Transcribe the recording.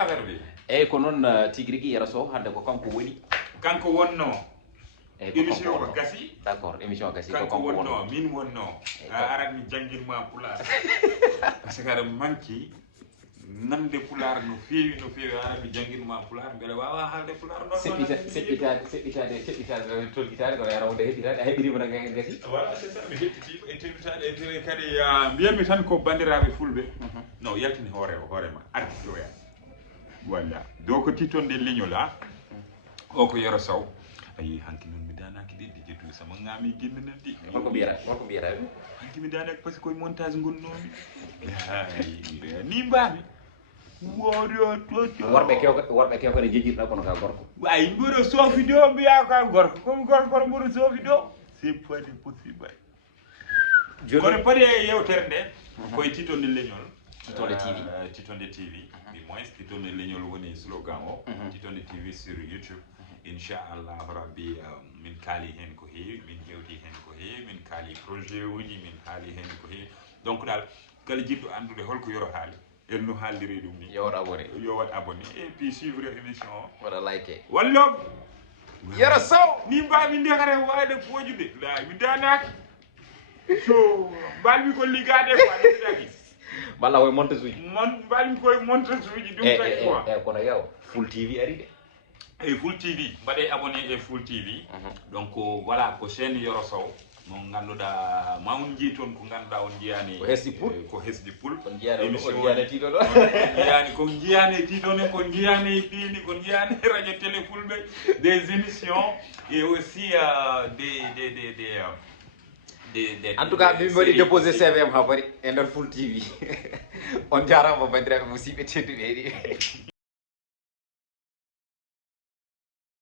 affaire bi e ko non tigrigi yara so hande ko kanko woni kanko wonno émission ko gasi d'accord émission gasi ko kanko kanko wonno min wonno arat mi jangirma pular parce que aɗa manki nande pular no feewi arat mi jangirma pular beele wawa haalde pular non seɓɓitade tolkitade kono yarawde heɓitade a heɓirima nag gasi voilà c'est ça mi heɓɓitiɓe e tolkitade e tele kadi mbiyatmi tan ko bandiraɓe fulɓe non yaltini hoorema arti joya voilà donc titonde leñol a o ko Yero Sow ayi hanki noon mi danaki de di jettu sama ngami genna nanti holko mbiyata hanki mi danaki parce que koye montage gonnomi ni mbami worɓe kewko ne jejjirɗa kono ka gorko ay mboɗo soofi do mbiya ka gorko comme gorko mboɗo soofi do c'est pas possible kono paɗi e yewtere nde koye titonde leñol titonde tv du moins titonde leñol woni slogan o titonde tv sur YouTube inchallah rabbi min kaali hen ko heewi min hewti hen ko heewi min kaali projet uji min haali hen ko heewi donc dal kala jiɗɗo andude holko Yoro haali en no haaldiri ɗum ni yo wat abonné et puis suivre émission o waɗa like wallo Yero Sow ni mbami ndekare wayde pojude la mi danaki so mbalmi ko ligade quoi dagi balla koye montage uji mbalmi koye montage uji ɗum tagi quoi kono yaw full tv ari de et full tv mbaɗe abonné e full tv donc voilà ko chaîne Yoro Sow mo ganduɗa mawon jii toon ko ganduɗa on jiyani ko hesdi pul jiyani tiɗo ɗo jiyani ko jiyani tiɗone ko jiyani ɗini ko jiyani radio télé fulɓe des émissions et aussi des en tout cas mi waɗi déposé cvm ha bari e nder full tv on jarama bandiraɓe musidɓe tedduɓe ɗi